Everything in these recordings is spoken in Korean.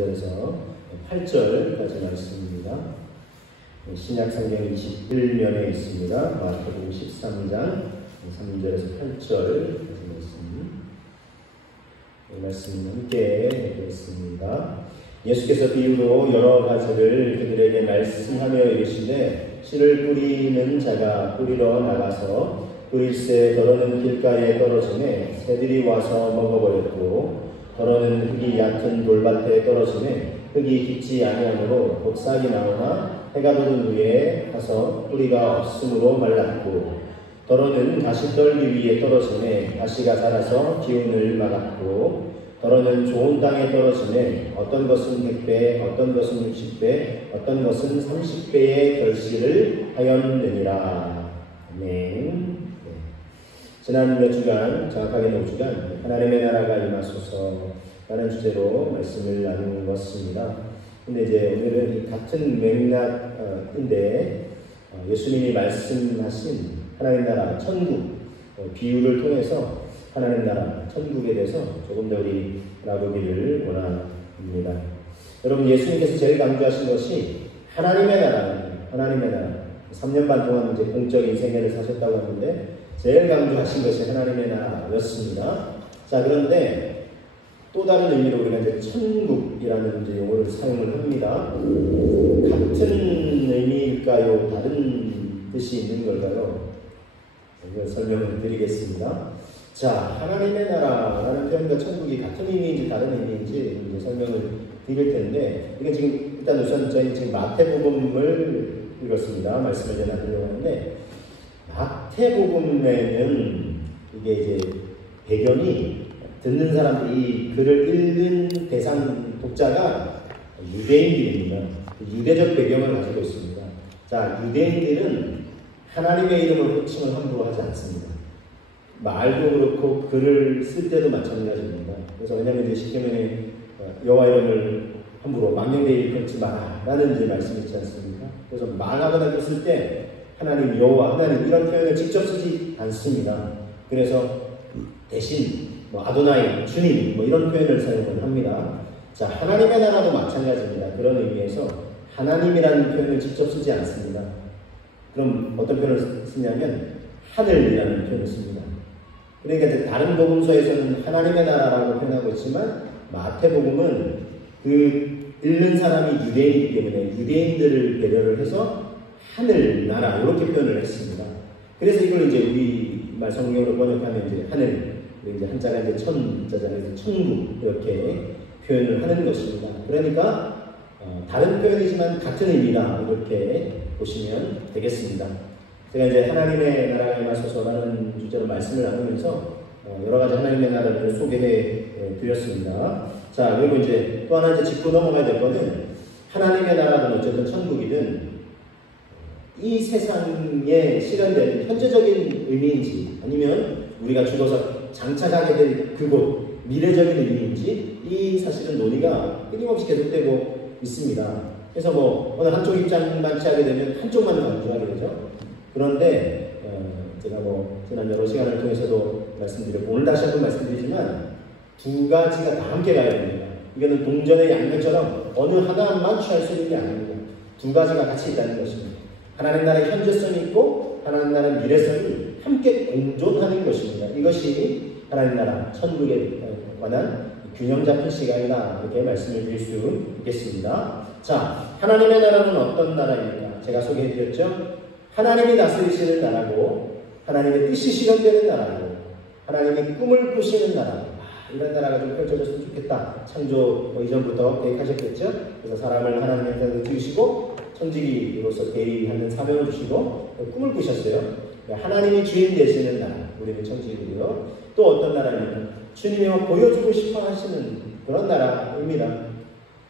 3절에서 8절까지 말씀입니다. 신약 성경 21면에 있습니다. 마태복음 13장 3절에서 8절까지 말씀 함께 읽겠습니다. 예수께서 비유로 여러 가지를 그들에게 말씀하며 이르시되 씨를 뿌리는 자가 뿌리러 나가서 뿌릴새 더러는 길가에 떨어지매 새들이 와서 먹어버렸고 더러는 흙이 얕은 돌밭에 떨어지매 흙이 깊지 아니하므로 곱싹이 나오나 해가 돋은 후에 가서 뿌리가 없으므로 말랐고 더러는 가시떨기 위에 떨어지매 가시가 자라서 기운을 막았고 더러는 좋은 땅에 떨어지매 어떤 것은 100배 어떤 것은 60배 어떤 것은 30배의 결실을 하였느니라. 아멘. 지난 몇 주간, 정확하게는 5주간 하나님의 나라가 임하소서라는 주제로 말씀을 나누었습니다. 근데 이제 오늘은 이 같은 맥락인데 예수님이 말씀하신 하나님 나라, 천국 비유를 통해서 하나님 나라, 천국에 대해서 조금 더 우리 알아보기를 원합니다. 여러분, 예수님께서 제일 강조하신 것이 하나님의 나라입니다. 하나님의 나라. 3년 반 동안 이제 공적인 생애를 사셨다고 하는데 제일 강조하신 것이 하나님의 나라였습니다. 자, 그런데 또 다른 의미로 우리가 이제 천국이라는 이제 용어를 사용을 합니다. 같은 의미일까요? 다른 뜻이 있는 걸까요? 이걸 설명을 드리겠습니다. 자, 하나님의 나라라는 표현과 천국이 같은 의미인지 다른 의미인지 이제 설명을 드릴 텐데, 이게 지금 일단 우선 저희 지금 마태복음을 읽었습니다. 말씀을 이제 나누려고 하는데, 마태복음에는 이게 이제 배경이 듣는 사람들이 글을 읽는 대상 독자가 유대인들입니다. 유대적 배경을 가지고 있습니다. 자, 유대인들은 하나님의 이름을 호칭을 함부로 하지 않습니다. 말도 그렇고 글을 쓸 때도 마찬가지입니다. 그래서 왜냐하면 이제 십계명에 여호와 이름을 함부로 망령되이 일컫지 마라 라는 이제 말씀이 있지 않습니까? 그래서 말하거나 쓸 때 하나님, 여호와, 하나님 이런 표현을 직접 쓰지 않습니다. 그래서 대신 아도나이, 주님 이런 표현을 사용을 합니다. 자, 하나님의 나라도 마찬가지입니다. 그런 의미에서 하나님이라는 표현을 직접 쓰지 않습니다. 그럼 어떤 표현을 쓰냐면 하늘이라는 표현을 씁니다. 그러니까 이제 다른 복음서에서는 하나님의 나라라고 표현하고 있지만 마태복음은 그 읽는 사람이 유대인이기 때문에 유대인들을 배려를 해서 하늘 나라 이렇게 표현을 했습니다. 그래서 이걸 이제 우리말 성경으로 번역하면 이제 하늘, 이제 한자가 이제 천자잖아요. 천국 이렇게 표현을 하는 것입니다. 그러니까 다른 표현이지만 같은 의미다 이렇게 보시면 되겠습니다. 제가 이제 하나님의 나라가 임하소서라는 주제로 말씀을 나누면서 여러 가지 하나님의 나라를 소개해 드렸습니다. 자, 그리고 이제 또 하나 이제 짚고 넘어가야 될 거는 하나님의 나라든 어쨌든 천국이든 이 세상에 실현되는 현재적인 의미인지 아니면 우리가 죽어서 장차가게 될 그곳 미래적인 의미인지 이 사실은 논의가 끊임없이 계속되고 있습니다. 그래서 어느 한쪽 입장만 취하게 되면 한쪽만 강조하게 되죠. 그런데 제가 지난 여러 시간을 통해서도 말씀드렸고 오늘 다시 한번 말씀드리지만 두 가지가 다 함께 가야 됩니다. 이거는 동전의 양면처럼 어느 하나만 취할 수 있는 게 아닙니다. 두 가지가 같이 있다는 것입니다. 하나님 나라의 현재성이 있고 하나님 나라의 미래성이 함께 공존하는 것입니다. 이것이 하나님 나라 천국에 관한 균형 잡힌 시간이다 이렇게 말씀을 드릴 수 있겠습니다. 자, 하나님의 나라는 어떤 나라입니까? 제가 소개해드렸죠. 하나님이 다스리시는 나라고 하나님의 뜻이 실현되는 나라고 하나님의 꿈을 꾸시는 나라고 이런 나라가 좀 펼쳐졌으면 좋겠다. 창조 이전부터 계획하셨겠죠. 그래서 사람을 하나님의 형상으로 지으시고 천지기로서 대리하는 사명을 주시고 꿈을 꾸셨어요. 하나님이 주인 되시는 나라, 우리는 천지기고요. 또 어떤 나라입니까? 주님이 보여주고 싶어 하시는 그런 나라입니다.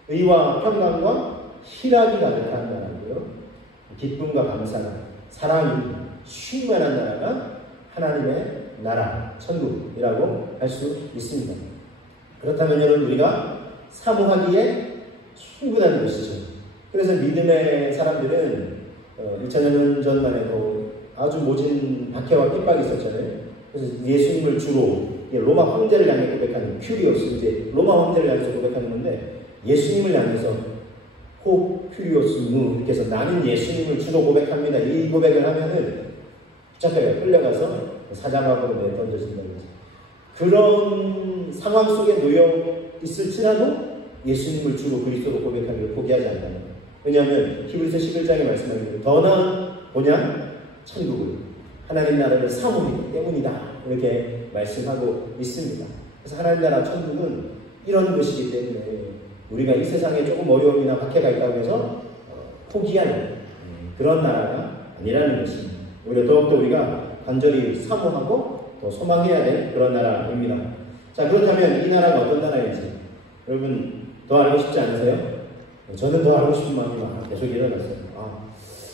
의와 평강과 희락이 가득한 나라고요. 기쁨과 감사가 사랑이 충만한 나라가 하나님의 나라, 천국이라고 할 수 있습니다. 그렇다면 여러분 우리가 사모하기에 충분한 것이죠. 그래서 믿음의 사람들은 2000년 전만 해도 아주 모진 박해와 핍박이 있었잖아요. 그래서 예수님을 주로 로마 황제를 향해 고백하는 큐리오스, 이제 로마 황제를 향해서 고백하는 건데 예수님을 향해서 혹 큐리오스 무 이렇게 해서 나는 예수님을 주로 고백합니다. 이 고백을 하면은 붙잡혀요. 끌려가서 사자막으로 내던져진다고 해서 그런 상황 속에 놓여 있을지라도 예수님을 주로 그리스도로 고백하기를 포기하지 않는다. 왜냐하면 히브리서 11장에 말씀하기를 더 나은 본향 천국을 하나님 나라를 사모하기 때문이다. 이렇게 말씀하고 있습니다. 그래서 하나님 나라 천국은 이런 것이기 때문에 우리가 이 세상에 조금 어려움이나 박해가 있다고 해서 포기하는 그런 나라가 아니라는 것입니다. 오히려 더욱더 우리가 간절히 사모하고 더 소망해야 될 그런 나라입니다. 자, 그렇다면 이 나라가 어떤 나라인지 여러분 더 알고 싶지 않으세요? 저는 더 알고 싶은 마음이 계속 일어났어요.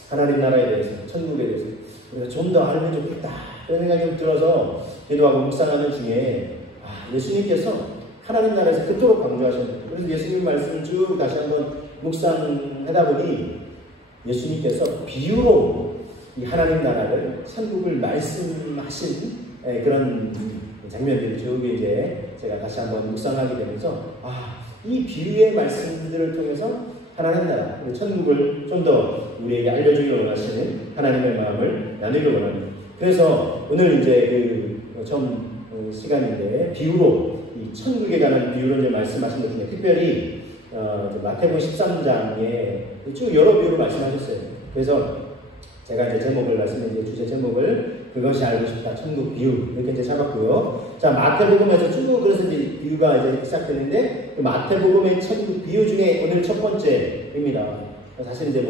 하나님 나라에 대해서, 천국에 대해서 우리가 좀 더 알면 좋겠다 그런 생각이 들어서 기도하고 묵상하는 중에 예수님께서 하나님 나라에서 그토록 강조하셨는데 그래서 예수님 말씀을 쭉 다시 한번 묵상하다 보니 예수님께서 비유로 이 하나님 나라를 천국을 말씀하신 그런 장면들이 쭉 이제 제가 다시 한번 묵상하게 되면서 이 비유의 말씀들을 통해서 하나님 나라, 천국을 좀 더 우리에게 알려주기를 원하시는 하나님의 마음을 나누기를 원합니다. 그래서 오늘 이제 처음 시간인데 비유로 이 천국에 관한 비유를 이제 말씀하신 것 중에 특별히 마태복음 13장에 쭉 여러 비유를 말씀하셨어요. 그래서 제가 이제 제목을 말씀해 이제 주제 제목을 그것이 알고 싶다 천국 비유 이렇게 이제 잡았고요. 자, 마태복음에서 쭉 그래서 이제 비유가 이제 시작되는데 마태복음의 천국 비유 중에 오늘 첫 번째입니다. 사실 이제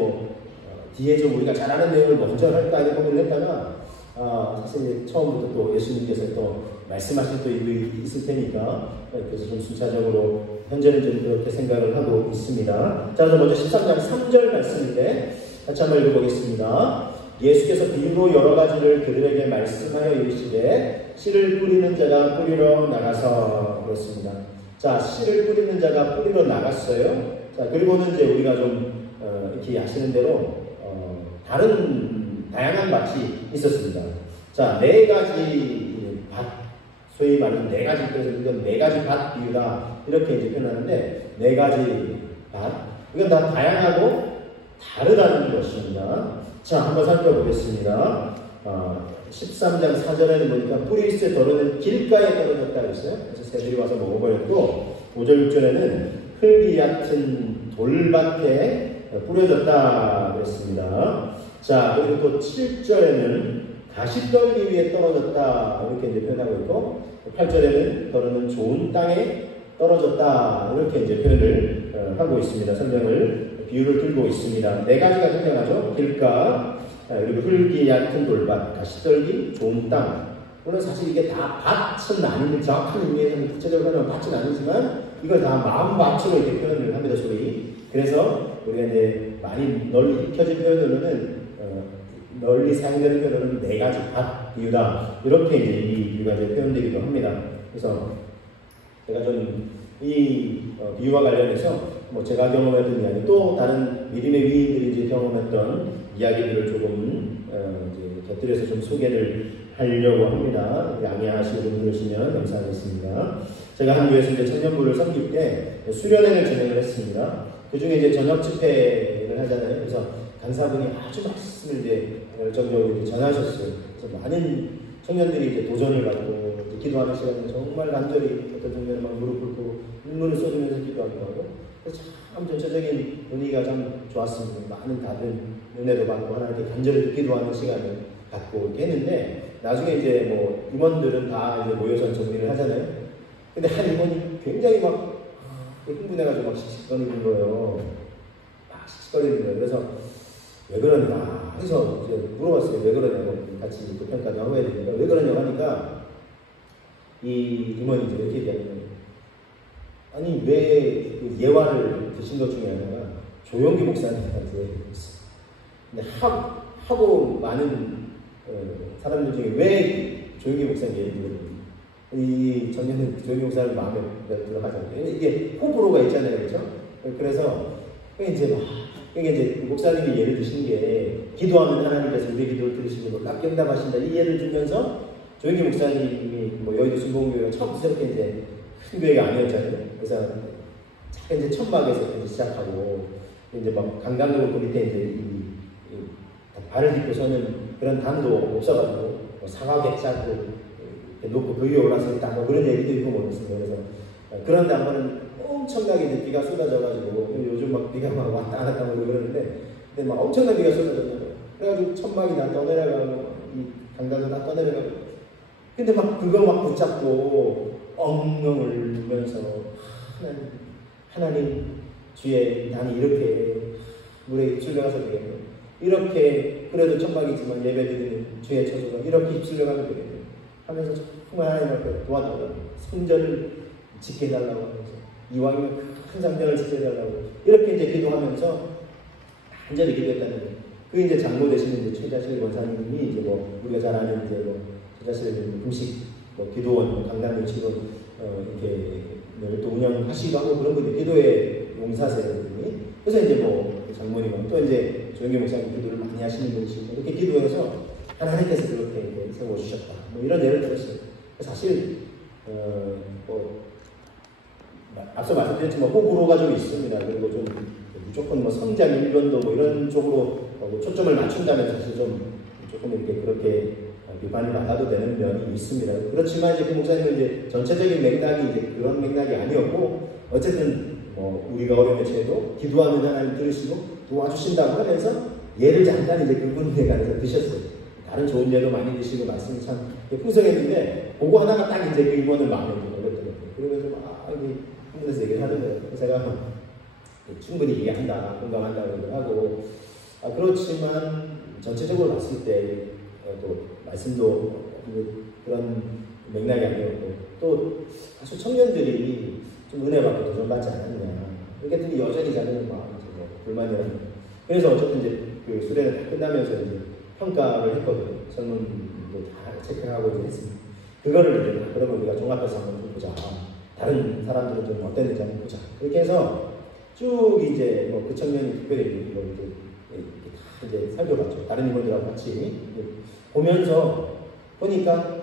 뒤에 좀 우리가 잘 아는 내용을 먼저 할까 이렇게 고민을 했다가 사실 처음부터 또 예수님께서 또 말씀하실 또 일이 있을 테니까 그래서 좀 순차적으로 현재는 좀 그렇게 생각을 하고 있습니다. 자, 그래서 먼저 13장 3절 말씀인데 같이 한번 읽어보겠습니다. 예수께서 비유로 여러 가지를 그들에게 말씀하여 이르시되 씨를 뿌리는 자가 뿌리러 나가서 그렇습니다. 자, 씨를 뿌리는 자가 뿌리러 나갔어요. 자, 그리고는 이제 우리가 좀 이렇게 아시는 대로 다양한 밭이 있었습니다. 자, 네 가지 밭, 소위 말하는 네 가지, 그래서 이건 네 가지 밭 비유다 이렇게 이제 표현하는데 네 가지 밭, 이건 다 다양하고 다르다는 것입니다. 자, 한번 살펴보겠습니다. 13장 4절에는 보니까 뿌리째 더러는 길가에 떨어졌다 그랬어요. 그래서 새들이 와서 먹어버렸고 5절 6절에는 흙이 얕은 돌밭에 뿌려졌다 그랬습니다. 자, 그리고 또 7절에는 가시떨기 위에 떨어졌다 이렇게 이제 표현하고 있고 8절에는 더러는 좋은 땅에 떨어졌다 이렇게 이제 표현을 하고 있습니다. 설명을 비유를 들고 있습니다. 네 가지가 등장하죠. 길가, 그리고 흙이 얕은 돌밭, 가시떨기, 좋은 땅. 물론 사실 이게 다 밭은 아닌데 정확한 의미에서는 구체적으로 하면 밭은 아니지만 이걸 다 마음밭으로 이렇게 표현을 합니다. 소위. 그래서 우리가 이제 많이 널리 익혀진 표현으로는 널리 사용되는 표현으로는 네 가지 밭 비유다 이렇게 이제 이 비유가 이제 표현되기도 합니다. 그래서 제가 좀 이 비유와 관련해서 제가 경험했던 이야기 또 다른 믿음의 위인들이 이제 경험했던 이야기들을 조금 이제 곁들여서 좀 소개를 하려고 합니다. 양해하시고 좀 들으시면 감사하겠습니다. 제가 한국에서 이제 청년부를 섬길 때 수련회를 진행을 했습니다. 그 중에 이제 저녁 집회를 하잖아요. 그래서 강사분이 아주 말씀을 이제 열정적으로 이제 전하셨어요. 그래서 많은 청년들이 이제 도전을 받고 이제 기도하는 시간에 정말 간절히 어떤 청년은 막 무릎 꿇고 눈물을 쏟으면서 기도하기도 하고 그래서 참 전체적인 분위기가 참 좋았습니다. 많은 다들 은혜도 받고 하나님께 간절히 기도하는 시간을 갖고 이렇게 했는데 나중에 이제 임원들은 다 이제 모여서 정리를 하잖아요. 근데 한 임원이 굉장히 막 흥분해가지고 막 씩씩거리는 거예요. 막 씩씩거리는 거예요. 그래서 왜 그러냐. 그래서 이제 물어봤어요. 왜 그러냐고. 같이 그 평가도 하고 해야 되니까. 왜 그러냐고 하니까 이 임원이 이제 이렇게 얘기하는 거예요. 아니, 왜 그 예화를 드신 것 중에 하나가 조용기 목사님한테 있어요. 근데 하고 많은 사람들 중에 왜 조용기 목사님 예를 들거든요. 이 청년은 조용기 목사를 마음에 들어 하잖아요. 이게 호불호가 있잖아요. 그렇죠? 그래서 이제 목사님이 예를 드신 게 기도하면 하나님께서 우리 기도를 들으시고 놀랍게 응답하신다 이 예를 들면서 조용기 목사님이 여의도 순복음교회가 처음부터 이렇게 이제 큰 교회가 아니었잖아요. 그래서 작은 이제 천막에서 이제 시작하고 이제 막 강단으로 그 밑에 이제 발을 딛고 서는 그런 단도 없어가지고 뭐 사과 객자고 놓고 그 위에 올라서 있다 뭐 그런 얘기도 있고 뭐였습니다. 그래서 그런데 한 번은 엄청나게 이제 비가 쏟아져가지고 요즘 막 비가 막 왔다 갔다 하고 그러는데 근데 막 엄청나게 비가 쏟아졌잖아요. 그래가지고 천막이 다 떠내려가고 이 강단도 다 떠내려가고 근데 막 그거 막 붙잡고 엉엉 울면서 하나님 주의 나는 이렇게 물에 휩쓸려가서 되겠네. 이렇게 그래도 천막이지만 예배드리는 주의 처소가 이렇게 휩쓸려가도 되겠네. 하면서 정말 하나님 앞에 도와달라고 성전을 지켜달라고 하면서 이왕이면 큰 성전을 지켜달라고 이렇게 이제 기도하면서 간절히 기도했다는 거예요. 그 이제 장로 되시는 이제 최자실 권사님이 이제 뭐 우리가 잘 아는 이제 뭐 최자실 금식 뭐 기도원 강단 금식원 이렇게 또 운영하시고 하고 그런 분이 기도의 용사세요. 그래서 이제 뭐 장모님은 또 이제 조영기 목사님 기도를 많이 하시는 분이시고 이렇게 기도해서 하나님께서 그렇게 세워주셨다. 뭐 이런 예를 들었어요. 사실 뭐 앞서 말씀드렸지만 호불호가 좀 있습니다. 그리고 좀 무조건 뭐 성장 일변도 뭐 이런 쪽으로 뭐 초점을 맞춘다면 사실 좀 조금 이렇게 그렇게 비판을 받아도 되는 면이 있습니다. 그렇지만 이제 그 목사님은 이제 전체적인 맥락이 이제 그런 맥락이 아니었고 어쨌든 뭐 우리가 어려움에 처해도 기도하면 하나님 들으시고 도와주신다고 하면서 예를 잠깐 이제 그분에 관해서 드셨어요. 다른 좋은 예도 많이 드시고 말씀이 참 풍성했는데 그거 하나가 딱 이제 그 이번을 마음에 들었더라고요. 그러면서 막 흥분해서 얘기를 하던데요. 제가 충분히 이해한다, 공감한다고 하고 그렇지만 전체적으로 봤을 때 또 말씀도 그런 맥락이 아니었고 또 사실 청년들이 좀 은혜 받고 도전받지 않았냐 이렇게 했더니 여전히 자기는 막 불만이라는 거예요. 그래서 어쨌든 이제 그 수련을 다 끝나면서 이제 평가를 했거든요. 설문도 다 체크하고 이제 했습니다. 그거를 이제 그러면 우리가 종합해서 한번 보자. 다른 사람들은 좀 어땠는지 한번 보자. 이렇게 해서 쭉 이제 뭐 그 청년이 특별히 이걸 이제 살펴봤죠. 다른 인물들하고 같이 보면서 보니까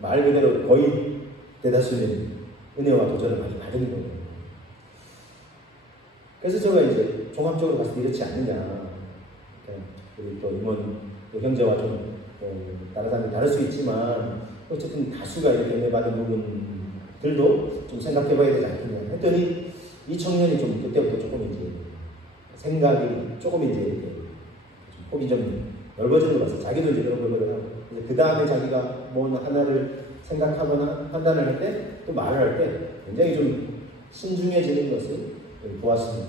말 그대로 거의 대다수는 은혜와 도전을 많이 받은 거예요. 그래서 제가 이제 종합적으로 봤을 때 이렇지 않느냐. 우리 또 임원 형제와 좀 다른 사람이 다를 수 있지만 어쨌든 다수가 이렇게 은혜 받은 부분들도 좀 생각해 봐야 되지 않겠냐 했더니 이 청년이 좀 그때부터 조금 이제 생각이 조금 이제 폭이 좀 넓어지는 것 같아요. 자기도 이제 그런 걸 하고 그 다음에 자기가 뭐 하나를 생각하거나 판단을 할 때 또 말을 할 때 굉장히 좀 신중해지는 것을 보았습니다.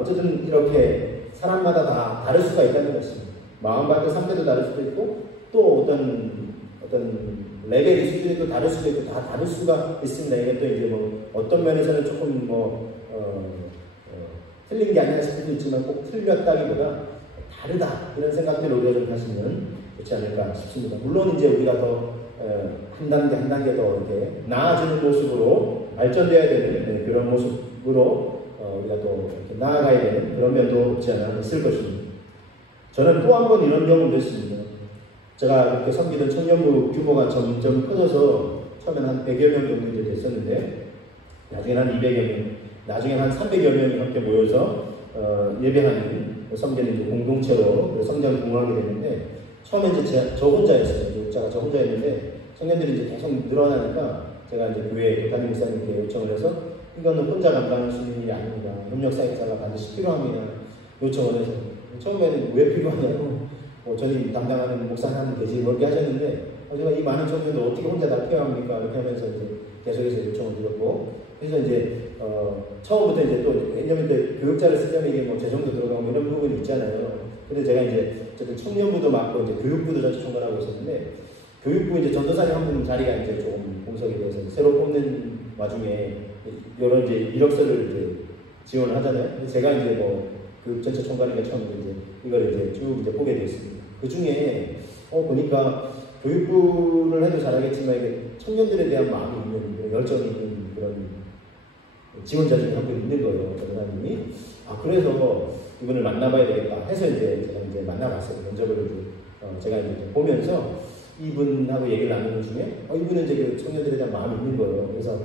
어쨌든 이렇게 사람마다 다 다를 수가 있다는 것입니다. 마음밭의 상태도 다를 수도 있고 또 어떤 레벨의 수준이 또 다를 수도 있고 다 다를 수가 있습니다. 이게 또 이제 뭐 어떤 면에서는 조금 틀린 게 아니라 싶을 수도 있지만 꼭 틀렸다기보다 다르다 이런 생각들을 우리가 좀 하시면 좋지 않을까 싶습니다. 물론 이제 우리가 더 한 단계 한 단계 더 이렇게 나아지는 모습으로 발전돼야 되는 그런 모습으로 우리가 또 이렇게 나아가야 되는 그런 면도 없지 않아 있을 것입니다. 저는 또 한 번 이런 경험도 있습니다. 제가 이렇게 섬기던 청년부 규모가 점점 커져서 처음에는 한 100여 명 정도 이제 됐었는데 나중에는 한 200여 명, 나중에는 한 300여 명이 함께 모여서 예배하는 섬기는 이제 공동체로 성장을 공유하게 됐는데 처음에 이제 저 혼자였어요. 목자가 저 혼자였는데 청년들이 이제 계속 늘어나니까 제가 이제 교회 담임 목사님께 요청을 해서 이거는 혼자 감당할 수 있는 일이 아닙니다. 협력사역자가 반드시 필요합니다. 요청을 해서 처음에는 왜 필요하냐고 저는 담당하는 목사님 되지 그렇게 하셨는데 제가 이 많은 청년들 어떻게 혼자 다 케어합니까? 이렇게 하면서 이제 계속해서 요청을 드렸고 그래서 이제 처음부터 이제 또 왜냐면 이제 교육자를 쓰려면 이게 뭐 재정도 들어가고 이런 부분이 있잖아요. 근데 제가 이제 어쨌든 청년부도 맡고 이제 교육부도 전체 총괄하고 있었는데 교육부 이제 전도사님 한 분 자리가 이제 조금 공석이 돼서 새로 뽑는 와중에 여러 이제 이력서를 이제 지원을 하잖아요. 제가 이제 뭐 교육 전체 총괄이니까 처음에 이제 이걸 이제 쭉 이제 보게 되었습니다. 그 중에 보니까 교육부를 해도 잘하겠지만 이게 청년들에 대한 마음이 있는 열정이 있는 그런 지원자 중에 한 분 있는 거예요. 전도사님이. 그래서 이분을 만나봐야 되겠다 해서 이제 제가 이제 만나봤어요. 면접을 제가 이제 보면서 이분하고 얘기를 나누는 중에 이분은 이제 그 청년들에 대한 마음이 있는 거예요. 그래서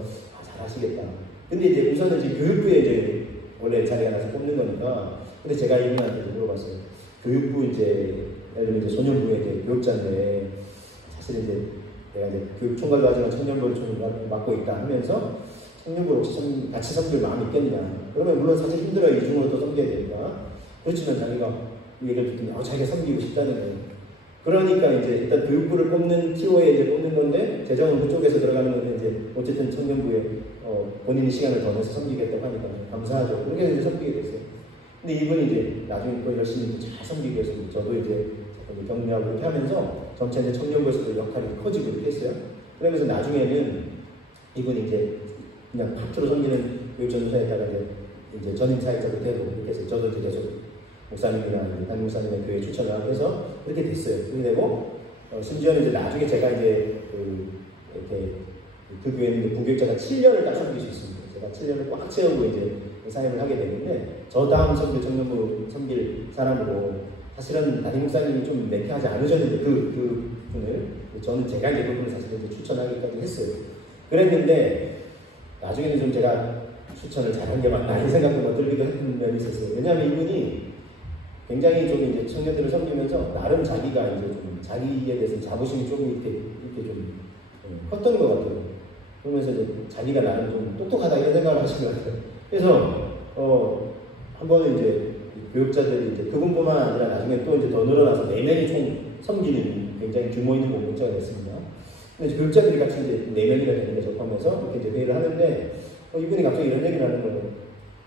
잘하시겠다. 근데 이제 우선은 이제 교육부에 이제 원래 자리가 나서 뽑는 거니까. 근데 제가 이분한테 물어봤어요. 교육부 이제 예를 들면 이제 소년부의 이제 교육자인데 사실 이제 내가 이제 교육총괄도 하지만 청년부를 좀 맡고 있다 하면서 청년부 혹시 같이 섬길 마음이 있겠냐? 그러면 물론 사실 힘들어요. 이중으로 또 섬겨야 되니까. 그렇지만 자기가 이 얘기를 듣더니 자기가 섬기고 싶다는 거예요. 그러니까 이제 일단 교육부를 뽑는 TO에 이제 뽑는 건데 재정은 그쪽에서 들어가는 건데 이제 어쨌든 청년부에 본인이 시간을 더 내서 섬기겠다고 하니까 감사하죠. 그렇게 이제 섬기게 됐어요. 근데 이분이 이제 나중에 또 열심히 잘 섬기기 위해서 저도 이제 격려하고 이렇게 하면서 전체 이제 청년부에서도 역할이 커지고 이렇게 했어요. 그러면서 나중에는 이분이 이제 그냥 파트로 섬기는 교육전도사에다가 이제 전임 사역자도 되고 이렇게 해서 저도 이제 계속 목사님이나 담임 목사님의 교회 추천을 해서 그렇게 됐어요. 그렇게 되고 심지어는 이제 나중에 제가 이제 이렇게 그 교회는 부교육자가 7년을 딱 섬길 수 있습니다. 제가 7년을 꽉 채우고 이제 사역을 하게 되는데 저 다음 섬길 청년부 섬길 사람으로 사실은 담임 목사님이 좀 매캐하지 않으셨는데 그 분을 저는 제가 이제 그분을 사실 이제 추천하기까지 했어요. 그랬는데 나중에는 좀 제가 추천을 잘한 게 맞나 이 생각도 들기도 했던 면이 있었어요. 왜냐하면 이분이 굉장히 좀 이제 청년들을 섬기면서 나름 자기가 이제 좀 자기에 대해서 자부심이 조금 이렇게 좀 컸던 것 같아요. 그러면서 이제 자기가 나름 좀 똑똑하다 이런 생각을 하신 것 같아요. 그래서 한 번은 이제 교육자들이 이제 그분뿐만 아니라 나중에 또 이제 더 늘어나서 4명이 총 섬기는 굉장히 규모 있는 공동체가 됐습니다. 근데 교육자들이 같이 이제 4명이나 되는 접하면서 이렇게 이제 회의를 하는데 이분이 갑자기 이런 얘기를 하는 거예요.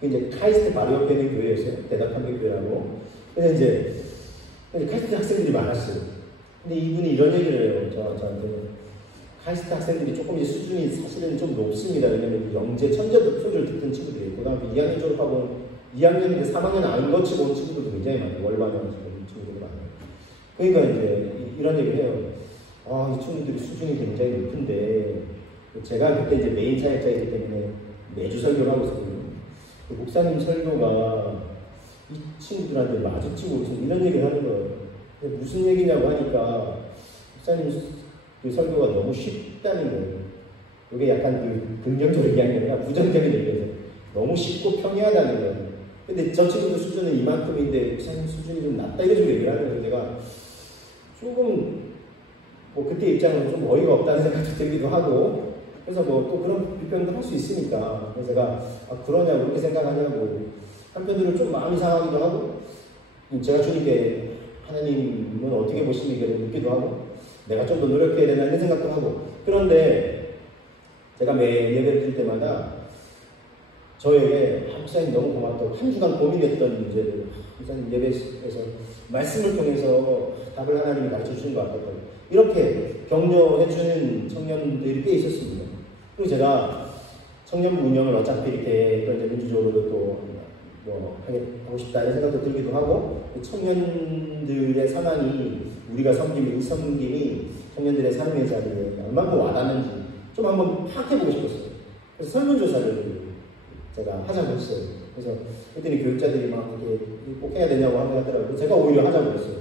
이제 카이스트 바로 옆에 있는 교회였어요. 대답한교회라고. 그래서 이제 카이스트 학생들이 많았어요. 근데 이분이 이런 얘기를 해요. 저한테. 카이스트 학생들이 조금 이제 수준이 사실은 좀 높습니다. 왜냐면 영재, 천재 표를 듣던 친구들이 있고, 그 다음에 2학년 졸업하고 2학년인데 3학년 안 거치고 온 친구들도 굉장히 많아요. 월반형 친구들이 많아요. 그러니까 이제 이런 얘기를 해요. 이 친구들이 수준이 굉장히 높은데, 제가 그때 이제 메인 사역자이기 때문에 매주 설교를 하고 있었거든요. 그 목사님 설교가 이 친구들한테 마주치고 무슨 이런 얘기를 하는 거예요. 무슨 얘기냐고 하니까 목사님 그 설교가 너무 쉽다는 거예요. 이게 약간 그 긍정적인 게 아니라 부정적인 얘기여서 너무 쉽고 평이하다는 거예요. 근데 저 친구도 수준은 이만큼인데 목사님 수준이 좀 낮다 이런 식으로 얘기를 하는 거예요. 내가 조금 그때 입장은 좀 어이가 없다는 생각도 들기도 하고 그래서 또 그런 비평도 할 수 있으니까 그래서 제가 그러냐고 그렇게 생각하냐고 한편으로 좀 마음이 상하기도 하고 제가 주님께 하나님은 어떻게 보시는지 묻기도 하고 내가 좀 더 노력해야 되나 이런 생각도 하고 그런데 제가 매 예배를 드릴 때마다 저에게 목사님 너무 고맙다고 한 주간 고민했던 문제들 목사님 예배에서 말씀을 통해서 답을 하나님이 가르쳐 주신 것 같다고 이렇게 격려해주는 청년들이 꽤 있었습니다. 그리고 제가 청년부 운영을 어차피 이렇게 그런 민주적으로도 또 하고 싶다 이런 생각도 들기도 하고 청년들의 상황이 우리가 섬김이 청년들의 삶의 자리에 얼마나 와닿는지 좀 한번 파악해보고 싶었어요. 그래서 설문조사를 제가 하자고 했어요. 그래서 그랬더니 교육자들이 막 이렇게 꼭 해야 되냐고 하더라고요. 제가 오히려 하자고 했어요.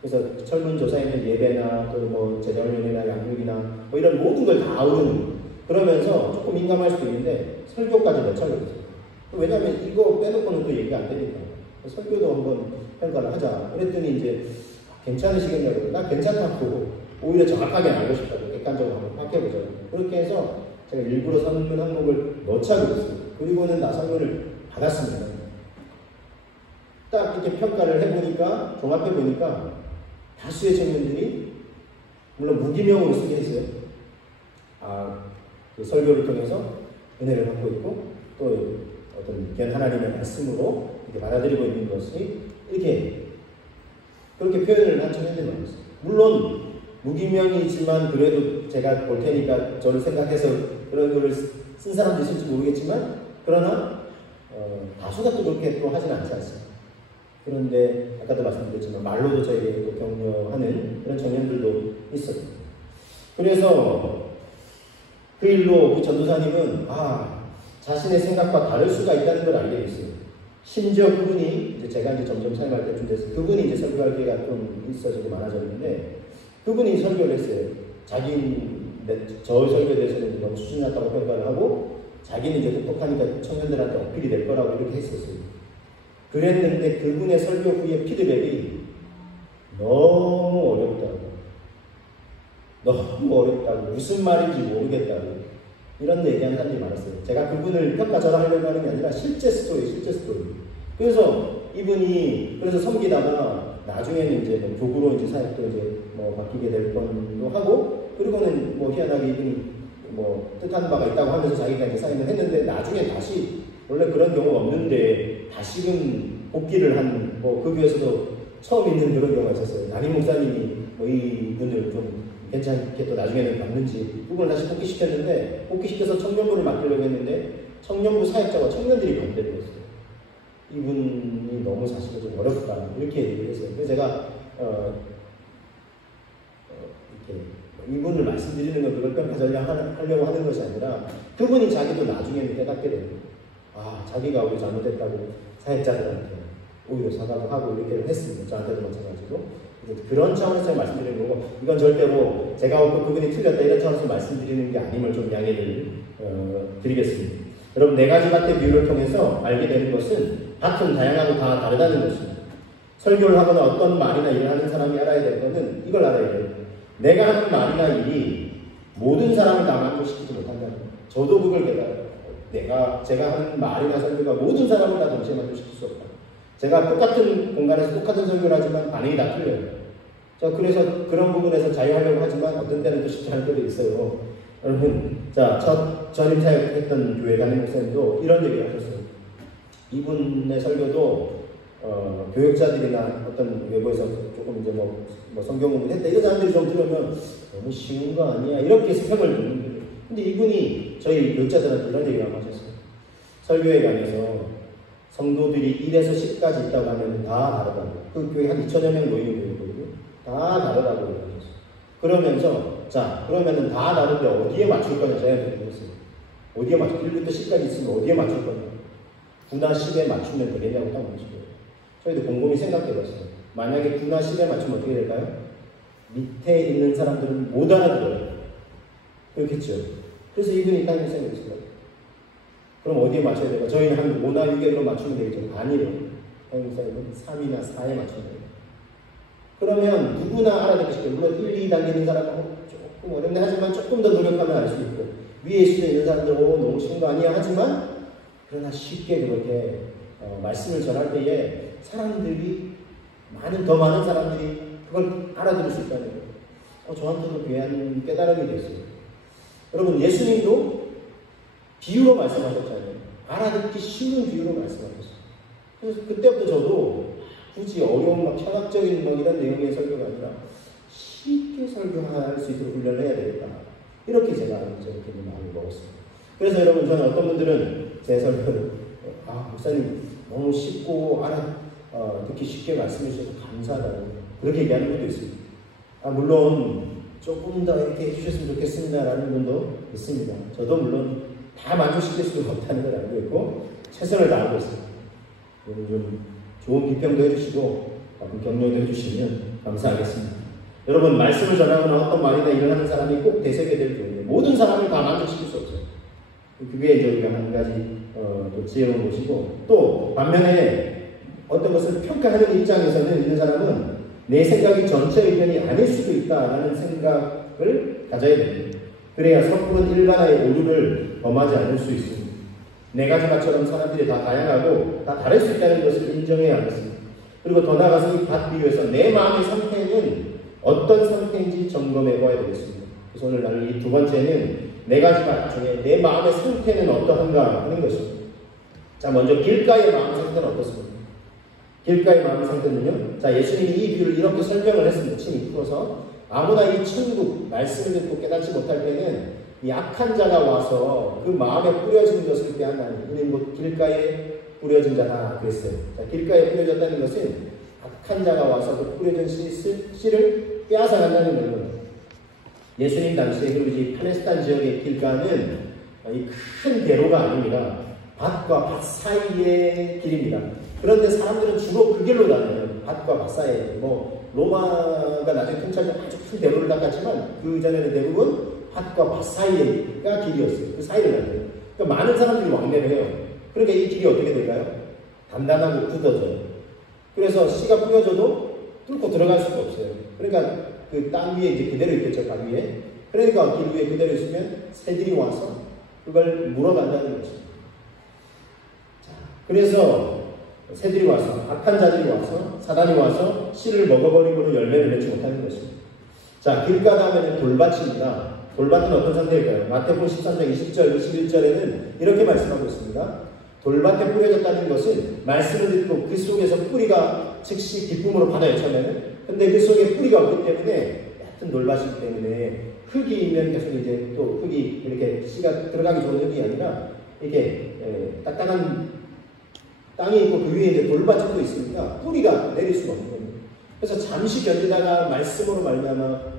그래서 설문조사에는 예배나 또 재정연이나 양육이나 이런 모든 걸 다 아우르는 그러면서 조금 민감할 수도 있는데 설교까지 넣자고 했어요. 왜냐하면 이거 빼놓고는 또 얘기가 안 되니까 설교도 한번 평가를 하자. 그랬더니 이제 괜찮으시겠냐고. 나 괜찮다고 오히려 정확하게 알고 싶다고 객관적으로 한번 파악해보자. 그렇게 해서 제가 일부러 설문 항목을 넣자고 했어요. 그리고는 나 설문을 받았습니다. 딱 이렇게 평가를 해보니까 종합해보니까 다수의 청년들이 물론 무기명으로 쓰게 했어요. 그 설교를 통해서 은혜를 받고 있고 또 어떤 귀한 하나님의 말씀으로 이렇게 받아들이고 있는 것이 이렇게 그렇게 표현을 한 청년들이 많았어요. 물론 무기명이지만 그래도 제가 볼 테니까 저를 생각해서 그런 거를 쓴 사람도 있을지 모르겠지만 그러나 다수가 또 그렇게 또 하지는 않지 않습니까? 그런데 아까도 말씀드렸지만 말로도 저에게 또 격려하는 그런 청년들도 있어요. 그래서 그 일로 그 전도사님은 자신의 생각과 다를 수가 있다는 걸 알게 됐어요. 심지어 그분이 이제 제가 이제 점점 사역할 때쯤 돼서 그분이 이제 설교할 기회가 좀 있어지고 많아졌는데 그분이 설교를 했어요. 저 설교에 대해서는 너무 수준 낮다고 평가를 하고 자기는 이제 똑똑하니까 청년들한테 어필이 될 거라고 이렇게 했었어요. 그랬는데 그분의 설교 후에 피드백이 너무 어렵다고. 너무 어렵다고. 무슨 말인지 모르겠다고. 이런 얘기하는 사람들이 많았어요. 제가 그분을 평가절하려고 하는 게 아니라 실제 스토리. 그래서 이분이 그래서 섬기다가 나중에는 이제 뭐 교구로 이제 사역도 이제 뭐 바뀌게 될 뻔도 하고, 그리고는 뭐 희한하게 이분이 뭐 뜻하는 바가 있다고 하면서 자기가 이제 사역을 했는데 나중에 다시 원래 그런 경우가 없는데 다시금 복귀를 한 뭐 그 교회에서도 처음 있는 그런 경우가 있었어요. 담임 목사님이 뭐 이분을 좀 괜찮게 또 나중에는 받는지 그걸 다시 복귀시켰는데 복귀시켜서 청년부를 맡기려고 했는데 청년부 사역자와 청년들이 반대를 했어요. 이분이 너무 사실은 좀 어렵다 이렇게 얘기를 했어요. 그래서 제가 이렇게 이분을 말씀드리는 건 그걸 평가하려고 하는 것이 아니라 그분이 자기도 나중에는 깨닫게 되는 거예요. 아, 자기가 우리 잘못했다고 사역자들한테 오히려 사과도 하고 이렇게 했습니다. 저한테도 마찬가지로. 그런 차원에서 말씀드리는 거고, 이건 절대로 제가 그분이 틀렸다 이런 차원에서 말씀드리는 게 아님을 좀 양해를 드리겠습니다. 여러분, 네 가지 밭의 비유를 통해서 알게 되는 것은 밭은 다양하고 다 다르다는 것입니다. 설교를 하거나 어떤 말이나 일을 하는 사람이 알아야 될 것은 이걸 알아야 돼요. 내가 하는 말이나 일이 모든 사람을 다 만족시키지 못한다는 거예요. 저도 그걸 깨달아요. 제가 하는 말이나 설교가 모든 사람을 다 동시에 만족시킬 수 없다. 제가 똑같은 공간에서 똑같은 설교를 하지만 반응이 다 틀려요. 자, 그래서 그런 부분에서 자유하려고 하지만 어떤 때는 또 쉽지 않을 때도 있어요. 여러분, 자, 전임 사역했던 교회 담임 목사님도 이런 얘기를 하셨어요. 이분의 설교도 교육자들이나 어떤 외부에서 조금 이제 뭐 성경 공부했다 이런 사람들이 좀 들으면 너무 쉬운 거 아니야 이렇게 평을 듣는 거예요. 근데 이분이 저희 교육자들한테 이런 얘기를 하셨어요. 설교에 관해서 성도들이 1에서 10까지 있다고 하면 다 다르다고. 그 교회 한 2,000여 명 모이는 교회거든요. 다 다르다고 얘기하셨어요. 그러면서 자, 그러면은 다 다른데 어디에 맞출 거냐 제가 얘기했어요. 어디에 맞출 1부터 10까지 있으면 어디에 맞출 거냐. 9나 10에 맞추면 되겠냐고 딱 물으시고요. 저희도 곰곰이 생각해봤어요. 만약에 9나 10에 맞추면 어떻게 될까요? 밑에 있는 사람들은 못 알아들어요. 그렇겠죠. 그래서 이분이 딱 생각했어요. 그럼 어디에 맞춰야 될까? 저희는 한 5나 6에로 맞추면 되겠죠. 아니요. 한국사님은 3이나 4에 맞추면 돼요. 그러면 누구나 알아듣기 쉽게, 물론 1, 2단계 사람은 조금 어렵네 하지만 조금 더 노력하면 알 수 있고, 위에 있는 사람들 너무 쉬운 거 아니야 하지만, 그러나 쉽게 그렇게 말씀을 전할 때에 사람들이 더 많은 사람들이 그걸 알아들을 수 있다는 거예요. 저한테도 귀한 깨달음이 됐어요. 여러분, 예수님도 비유로 말씀하셨잖아요. 알아듣기 쉬운 비유로 말씀하셨어요. 그래서 그때부터 저도 굳이 어려운 막 철학적인 막 이런 내용의 설교가 아니라 쉽게 설교할 수 있도록 훈련을 해야 되겠다. 이렇게 제가 이렇게 마음을 먹었습니다. 그래서 여러분, 저는 어떤 분들은 제 설교를 목사님 너무 쉽고 듣기 쉽게 말씀해 주셔서 감사하다고 그렇게 얘기하는 분도 있습니다. 물론 조금 더 이렇게 해주셨으면 좋겠습니다라는 분도 있습니다. 저도 물론 다 만족시킬 수가 없다는 걸 알고 있고 최선을 다하고 있습니다. 좀 좋은 비평도 해주시고 격려도 해주시면 감사하겠습니다. 여러분, 말씀을 전하거나 어떤 말이나 일을 하는 사람이 꼭 대세게 될 경우에 모든 사람을 다 만족시킬 수 없어요. 그게 이제 우리가 한 가지 또 지혜로 보시고, 또 반면에 어떤 것을 평가하는 입장에서는 있는 사람은 내 생각이 전체 의견이 아닐 수도 있다라는 생각을 가져야 됩니다. 그래야 섣부른 일반화의 오류를 범하지 않을 수 있습니다. 네 가지 밭처럼 사람들이 다 다양하고 다 다를 수 있다는 것을 인정해야 하겠습니다. 그리고 더 나아가서 이 밭 비유에서 내 마음의 상태는 어떤 상태인지 점검해 봐야 되겠습니다. 그래서 오늘 나는 이 두 번째는 네 가지 밭 중에 내 마음의 상태는 어떠한가 하는 것입니다. 자, 먼저 길가의 마음 상태는 어떻습니까? 길가의 마음 상태는요. 자, 예수님이 이 비유를 이렇게 설명을 했습니다. 친히 풀어서 아무나 이 천국 말씀을 듣고 깨닫지 못할 때는 약한 자가 와서 그 마음에 뿌려진 것을 빼앗나니 이는 곧 길가에 뿌려진 자다 그랬어요. 자, 길가에 뿌려졌다는 것은 약한 자가 와서 그 뿌려진 씨를 빼앗아 간다는 거예요. 예수님 당시에 그리고 이 팔레스타인 지역의 길가는 이 큰 대로가 아닙니다. 밭과 밭 사이의 길입니다. 그런데 사람들은 주로 그 길로 다녀요. 밭과 밭 사이에. 로마가 나중에 통치할 때 아주 큰 대로를 닦았지만 그 전에는 대부분 밭과 밭 사이가 길이었어요. 그 사이를 다녀요. 그러니까 많은 사람들이 왕래를 해요. 그러니까 이 길이 어떻게 될까요? 단단하고 굳어져요. 그래서 씨가 뿌려져도 뚫고 들어갈 수가 없어요. 그러니까 그 땅 위에 이제 그대로 있겠죠, 강 위에. 그러니까 길 위에 그대로 있으면 새들이 와서 그걸 물어간다는 거죠. 자, 그래서 새들이 와서, 악한 자들이 와서, 사단이 와서 씨를 먹어버리고는 열매를 맺지 못하는 것입니다. 자, 길가 다음에는 돌밭입니다. 돌밭은 어떤 상태일까요? 마태복음 13장 20절, 21절에는 이렇게 말씀하고 있습니다. 돌밭에 뿌려졌다는 것은 말씀을 듣고 그 속에서 뿌리가 즉시 기쁨으로 받아요, 처음에는. 근데 그 속에 뿌리가 없기 때문에 얕은 돌밭이기 때문에 흙이면 계속 이제 또 흙이 이렇게 씨가 들어가기 좋은 흙이 아니라 이렇게 딱딱한 땅이 있고 그 위에 이제 돌밭이 또 있으니까 뿌리가 내릴 수가 없는 겁니다. 그래서 잠시 견디다가 말씀으로 말미암아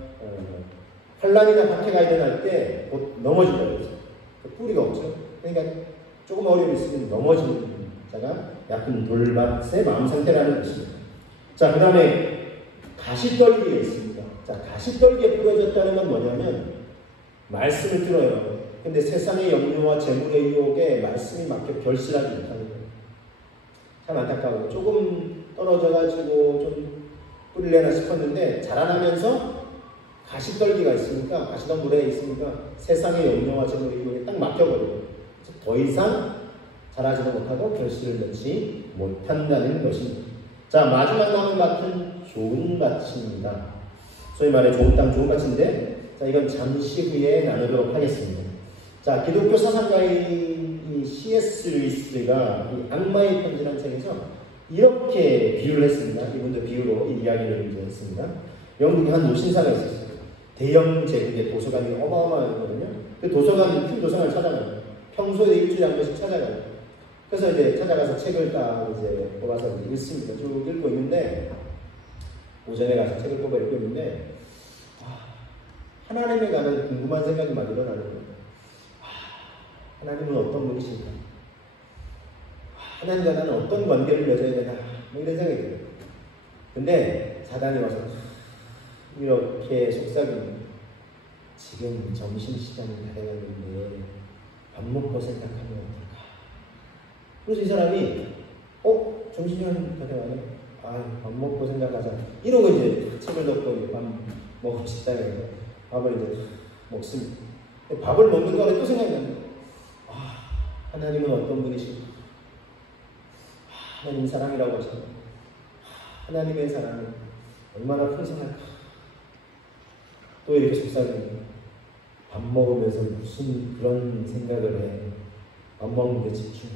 환란이나 박해가 일어날 때 곧 넘어진다고 했어요. 뿌리가 없죠. 그러니까 조금 어려움이 있으면 넘어지는 자가 얕은 돌밭의 마음 상태라는 것입니다. 자, 그 다음에 가시떨기에 있습니다. 자, 가시떨기에 뿌려졌다는 건 뭐냐면 말씀을 들어요. 근데 세상의 염려와 재물의 유혹에 말씀이 막혀 결실하지 못하는 거예요. 참 안타까워요. 조금 떨어져가지고 좀 뿌리려나 싶었는데 자라나면서 가시떨기가 있으니까, 가시덤불에 있으니까 세상의 염려와 재물의 유혹에 딱 막혀버려요. 더 이상 자라지도 못하고 결실을 맺지 못한다는 것입니다. 자, 마지막 남은 밭은 좋은 밭입니다. 소위 말해 좋은 땅, 좋은 밭인데, 자, 이건 잠시 후에 나누도록 하겠습니다. 자, 기독교 사상가인 이 C.S. 루이스가 이 악마의 편지라는 책에서 이렇게 비유를 했습니다. 이분도 비유로 이 이야기를 이제 했습니다. 영국에 한 노신사가 있었어요. 대형 제국의 도서관이 어마어마하거든요. 그 도서관, 큰 도서관을 찾아가요. 평소에 일주일에 한 번씩 찾아가요. 그래서 이제 찾아가서 책을 딱 이제 뽑아서 이제 읽습니다. 쭉 읽고 있는데, 오전에 가서 책을 뽑아 읽고 있는데, 하나님에 관한 궁금한 생각이 막 일어나는 거예요. 하나님은 어떤 분이신가? 하나님과 나는 어떤 관계를 맺어야 되나? 뭐 이런 생각이 들어요. 근데 사단이 와서 이렇게 속삭이는, 지금 점심시간이 다 돼가는데 밥 먹고 생각하면 어떨까? 그래서 이 사람이 점심시간이 다 돼가네? 밥 먹고 생각하자. 이러고 이제 책을 덮고 밥 먹고 식당에 밥을 이제 먹습니다. 밥을 먹는 거에 또 생각이 납니다. 하나님은 어떤 분이신가? 하나님 사랑이라고 하셨나? 하나님의 사랑은 얼마나 풍성할까? 또 이렇게 속삭이는, 밥 먹으면서 무슨 그런 생각을 해? 밥 먹는 데 집중해.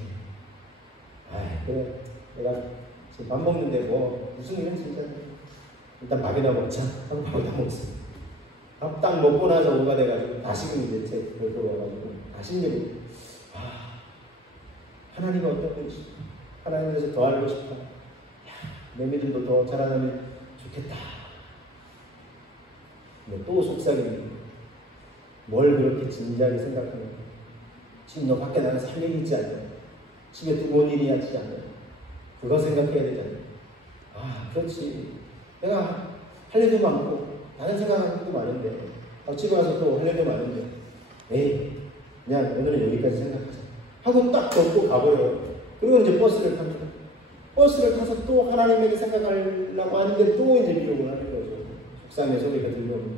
그래, 내가 지금 밥 먹는데 뭐 무슨 일은 진짜 일단 밥이나 먹자 하고 밥을 다 먹습니다. 밥 딱 먹고 나서 오가 돼가지고 다시금 이제 책을 들어와가지고 다시 이제 하나님은 어떤 분이실까? 하나님에 대해서 더 알고 싶다. 내 믿음도 더 자라나면 좋겠다. 또 속삭입니다. 뭘 그렇게 진지하게 생각하냐? 지금 너 밖에 나가서 할 일이 있지 않냐? 집에 두고 온 일이 있지 않냐? 그거 생각해야 되지 않냐? 그렇지. 내가 할 일도 많고 다른 생각하는 것도 많은데 집에 와서 또 할 일도 많은데 그냥 오늘은 여기까지 생각하자 하고 딱 덮고 가버려요. 그리고 이제 버스를 탑니다. 버스를 타서 또 하나님에게 생각하려고 하는데 또 이제 미혹을 하는 거죠. 속상의 소리가 들려오면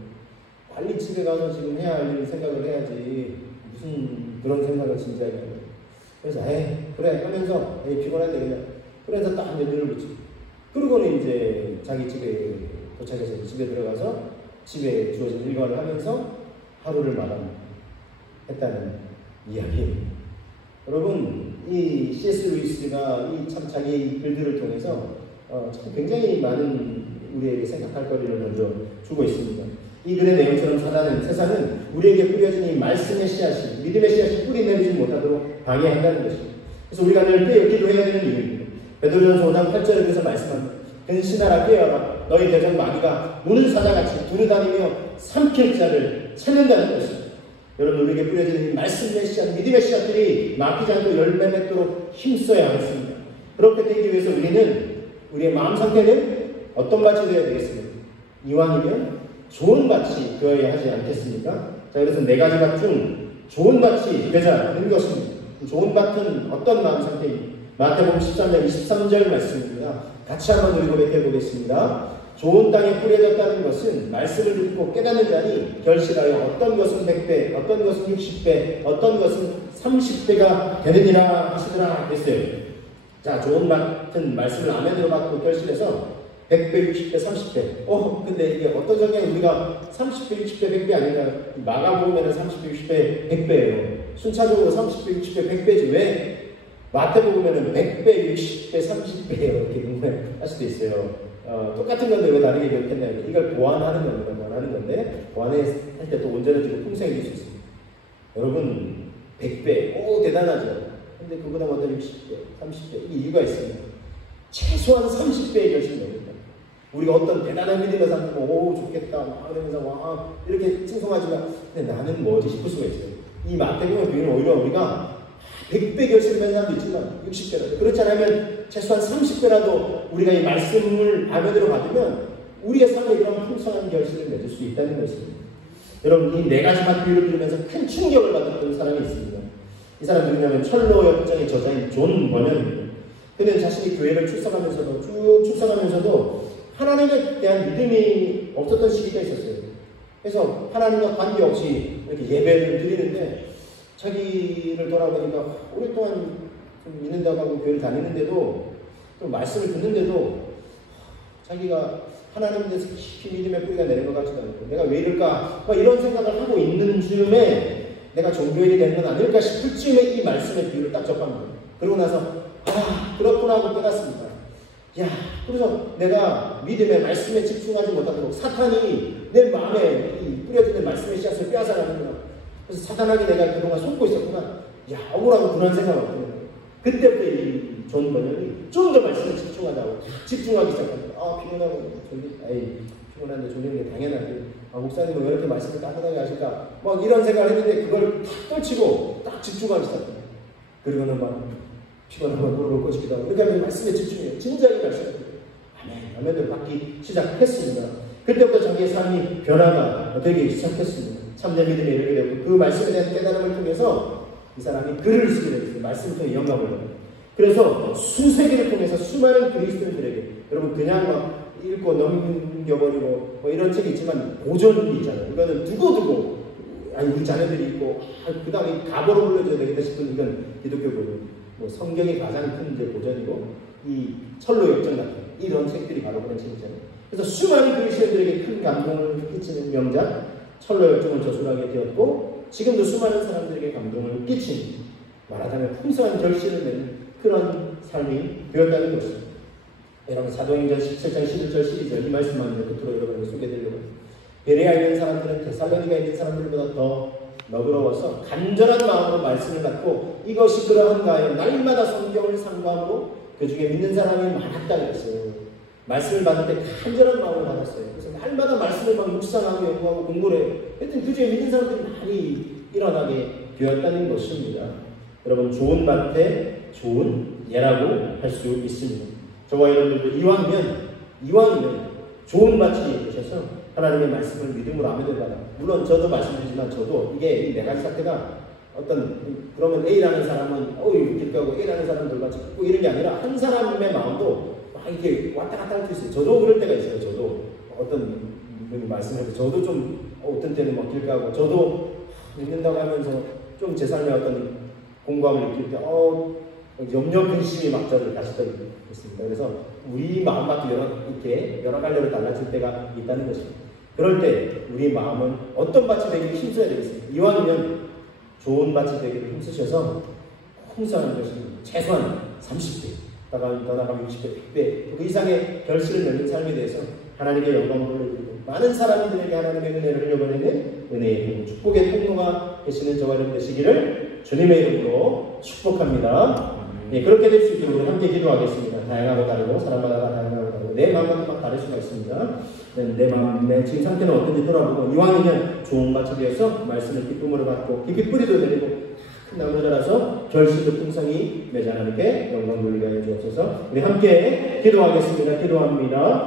빨리 집에 가서 지금 해야 할 생각을 해야지 무슨 그런 생각을 진지하게 하는 거예요. 그래서 그래 하면서 피곤한데 그냥 그래서 딱 눈을 붙이고 그러고는 이제 자기 집에 도착해서 집에 들어가서 집에 주어진 일과를 하면서 하루를 마감했다는 이야기입니다. 여러분, 이 C.S. 루이스가 이 참 자기 글들을 통해서 참 굉장히 많은 우리에게 생각할 거리를 먼저 주고 있습니다. 이 글의 내용처럼 세상은 우리에게 뿌려진 이 말씀의 씨앗이, 믿음의 씨앗이 뿌리 내리지 못하도록 방해한다는 것입니다. 그래서 우리가 늘 깨어 기도해야 되는 이유입니다. 베드로전서 5장 8절에 대해서 말씀합니다. 근신하라 깨어라 너희 대적 마귀가 우는 사자같이 두루다니며 삼킬 자를 찾는다는 것입니다. 여러분, 우리에게 뿌려진 말씀의 씨앗, 믿음의 씨앗들이 막히지 않고 열매 맺도록 힘써야 하겠습니다. 그렇게 되기 위해서 우리는 우리의 마음 상태는 어떤 밭이 되어야 되겠습니까? 이왕이면 좋은 밭이 되어야 하지 않겠습니까? 자, 그래서 4가지 밭 중 좋은 밭이 되자는 것입니다. 좋은 밭은 어떤 마음 상태입니까? 마태복음 13장 23절 말씀입니다. 같이 한번 읽어보게 보겠습니다. 좋은 땅에 뿌려졌다는 것은 말씀을 듣고 깨닫는 자니 결실하여 어떤 것은 100배, 어떤 것은 60배, 어떤 것은 30배가 되느니라 하시더라 했어요. 자, 좋은 밭은 말씀을 아멘으로 받고 결실해서 100배, 60배, 30배. 근데 이게 어떤 성경에 우리가 30배, 60배, 100배 아니라 마가복음에는 30배, 60배, 100배예요. 순차적으로 30배, 60배, 100배지 왜 마태복음에는 100배, 60배, 30배예요. 이렇게 궁금할 수도 있어요. 똑같은 건데 왜 다르게 기억했냐면 이걸 보완하는 겁니다. 보완하는 건데 보완할 때 또 온전해지고 풍성해질 수 있습니다. 여러분 100배, 오 대단하죠. 근데 그보다 먼저 60배, 30배 이유가 있습니다. 최소한 30배의 결심입니다. 우리가 어떤 대단한 믿음을 삼고 오 좋겠다 막 이러면서 와 이렇게 칭송하지만 근데 나는 뭐지 싶을 수가 있어요. 이 마태복음 비유는 오히려 우리가 100배 결실을 맺는 사람도 있지만 60배라도 그렇지 않으면 최소한 30배라도 우리가 이 말씀을 아멘으로 받으면 우리의 삶에 이런 풍성한 결실을 맺을 수 있다는 것입니다. 여러분 이 네 가지 밭 비유를 들으면서 큰 충격을 받았던 사람이 있습니다. 이 사람 누구냐면 철로 역정의 저자인 존 버년입니다. 그는 자신이 교회를 출석하면서도 쭉 출석하면서도 하나님에 대한 믿음이 없었던 시기가 있었어요. 그래서 하나님과 관계없이 이렇게 예배를 드리는데 자기를 돌아보니까 오랫동안 좀 믿는다고 하고 교회를 다니는데도 또 말씀을 듣는데도 자기가 하나님에 대해서 깊이 믿음의 뿌리가 내린 것 같지도 않고 내가 왜 이럴까 이런 생각을 하고 있는 즈음에 내가 종교인이 되는 건 아닐까 싶을 즈음에 이 말씀의 비유를 딱 접합니다. 그러고 나서 그렇구나 하고 깨닫습니다. 그래서 내가 믿음의 말씀에 집중하지 못하도록 사탄이 내 마음에 뿌려지는 말씀의 씨앗을 빼앗아가는구나. 그래서 사탄에게 내가 그동안 속고 있었구나. 억울하고 그런 생각을 하거든요. 그때부터 이 존 번역이 좀 더 말씀에 집중하자고 집중하기 시작합니다. 피곤하고 피곤한데 졸리는 게 당연하게 목사님은 왜 이렇게 말씀을 따뜻하게 하실까 막 이런 생각을 했는데 그걸 탁 떨치고 딱 집중하기 시작합니다. 그리고는 막 피곤하고 무릎을 꿇기도 하고 그렇게 하면 말씀에 집중해요. 진지하게 말씀합니다. 아멘을 받기 시작했습니다. 그때부터 자기의 삶이 변화가 되기 시작했습니다. 참된 믿음에 이르게 되고 그 말씀에 대한 깨달음을 통해서 이 사람이 글을 쓰게 됐어요. 말씀을 통해 영감을 받아요. 그래서 수세기를 통해서 수많은 그리스도인들에게 여러분 그냥 막 읽고 넘겨버리고 이런 책이 있지만 고전이 있잖아요. 이거는 두고두고 우리 자녀들이 있고 그 다음에 가보로 불러줘야 되겠다 싶은 이건 기독교고는 성경이 가장 큰 이제 고전이고 이 철로 역정 같은 이런 책들이 바로 그런 책이잖아요. 그래서 수많은 그리스도인들에게 큰 감동을 끼치는 명작 철로 역정을 저술하게 되었고 지금도 수많은 사람들에게 감동을 끼친 말하자면 풍성한 결실을 내는 그런 삶이 되었다는 것입니다. 여러분 사도행전 17장 11절 12절 이 말씀만 끝으로 여러분에게 소개해드리려고 합니다. 베레아에 있는 사람들은 데살로니가에 있는 사람들보다 더 너그러워서 간절한 마음으로 말씀을 받고 이것이 그러한가 하여 날마다 성경을 상고하고 그 중에 믿는 사람이 많았다고 했어요. 말씀을 받을 때 간절한 마음을 받았어요. 그래서 날마다 말씀을 막 묵상하고 연구하고 공부를 해요. 하여튼 그 중에 믿는 사람들이 많이 일어나게 되었다는 것입니다. 여러분 좋은 밭에 좋은 예라고 할 수 있습니다. 저와 여러분들도 이왕이면 좋은 밭이 되셔서 하나님의 말씀을 믿음으로 아멘을 받아. 물론 저도 말씀드리지만 저도 이게 이 네 가지 사태가 그러면 A라는 사람은 이렇게 하고 A라는 사람들 같이 듣고 이런 게 아니라 한 사람의 마음도 막 이렇게 왔다 갔다 할 수 있어요. 저도 그럴 때가 있어요. 저도 어떤 분이 말씀할 때 저도 좀 어떤 때는 막 길가고 저도 믿는다고 하면서 좀 제 삶에 어떤 공감을 느낄 때 염려 근심이 막 저를 가시더니 있습니다. 그래서 우리 마음밖에 이렇게 여러 갈래로 달라질 때가 있다는 것입니다. 그럴 때 우리 마음은 어떤 밭이 되기를 힘써야 되겠습니다. 이왕이면 좋은 밭이 되기를 힘쓰셔서 풍성한 것입니다. 최소한 30배, 더 나가면 60배, 100배 그 이상의 결실을 맺는 삶에 대해서 하나님의 영광을 돌려드리고 많은 사람들에게 하나님의 은혜를 흘려보내는 은혜의 축복의 통로가 되시는 저와 여러분 되시기를 주님의 이름으로 축복합니다. 그렇게 될 수 있도록 우리 함께 기도하겠습니다. 다양하고 다르고 사람마다 다양하고 다르고 내 마음은 막 다를 수가 있습니다. 내 마음의 지금 상태는 어떤지 돌아보고 이왕이면 좋은 밭이 되어서 말씀을 기쁨으로 받고 깊이 뿌리도 내리고 큰 나무를 자라서 결실도 풍성히 맺어 하나님께 영광 돌리게 하여 주옵소서. 우리 함께 기도하겠습니다. 기도합니다.